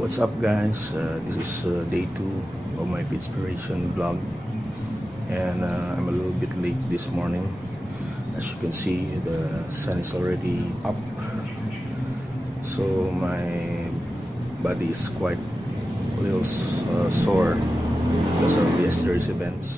What's up, guys? This is day 2 of my Fitspiration vlog, and I'm a little bit late this morning. As you can see, the sun is already up, so my body is quite a little sore because of yesterday's events.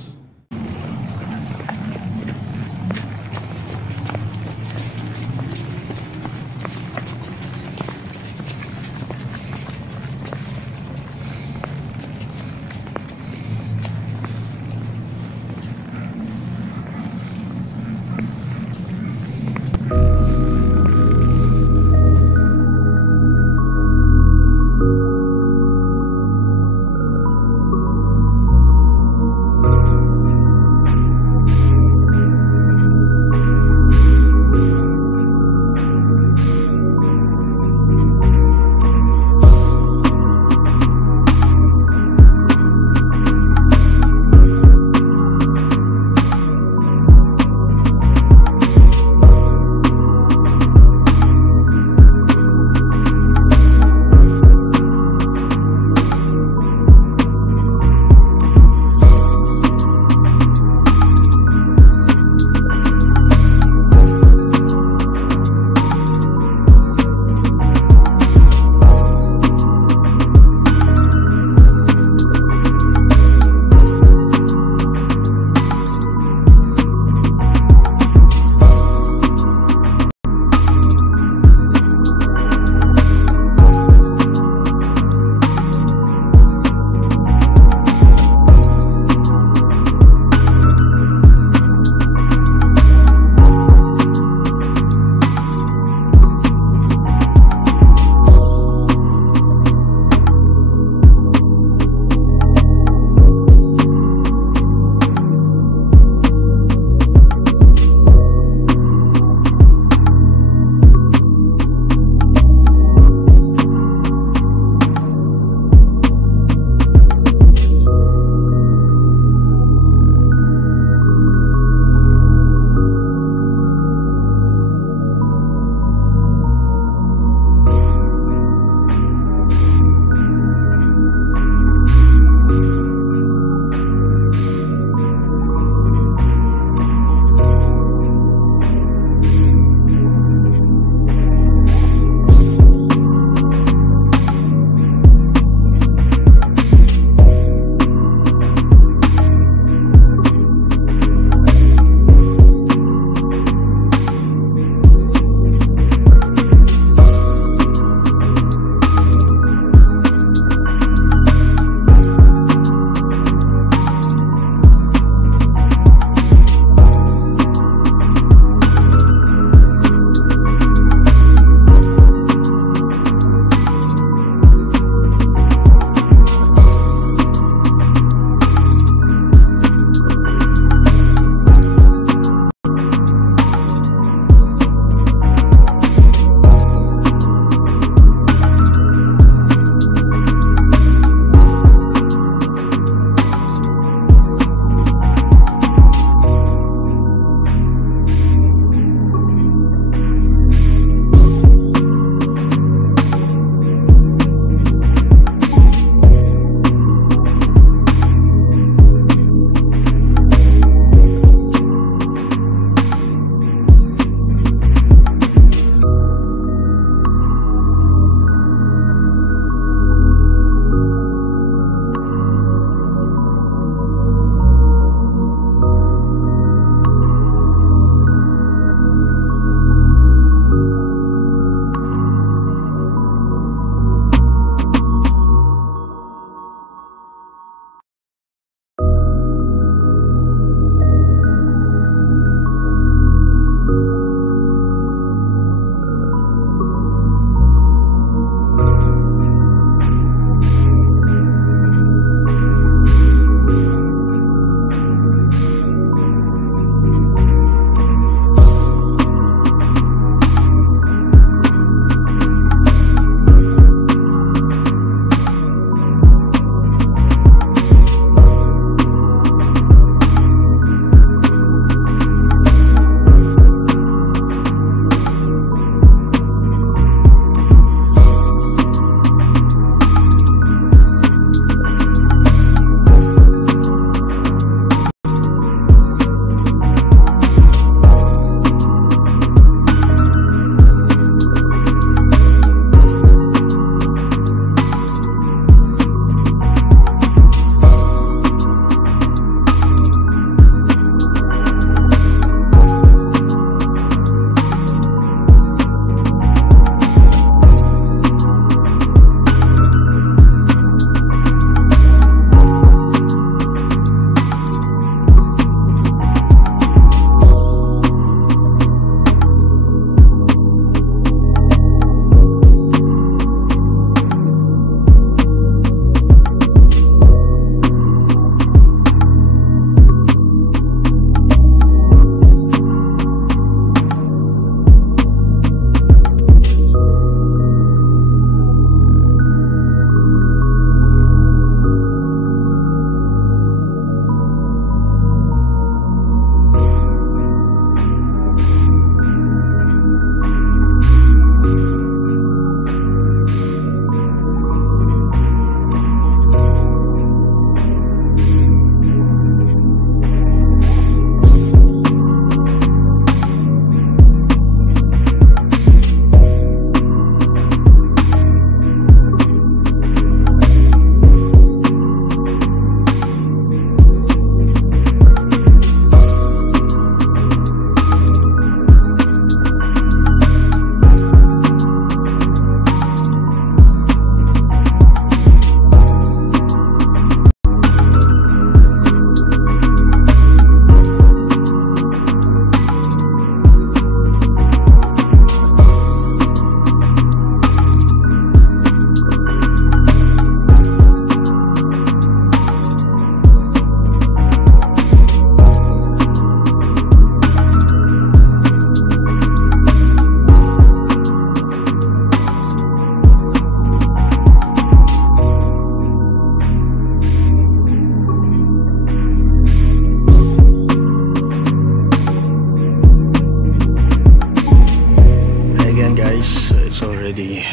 currently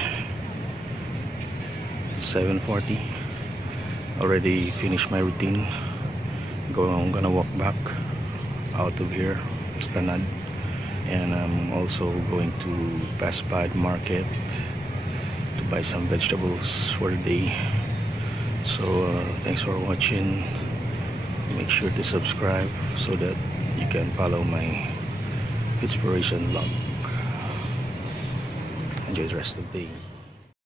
7:40. Already finished my routine. I'm gonna walk back out of here, Esplanade, and I'm also going to pass by the market to buy some vegetables for the day. So thanks for watching. Make sure to subscribe so that you can follow my Fitspiration vlog. Enjoy the rest of the day.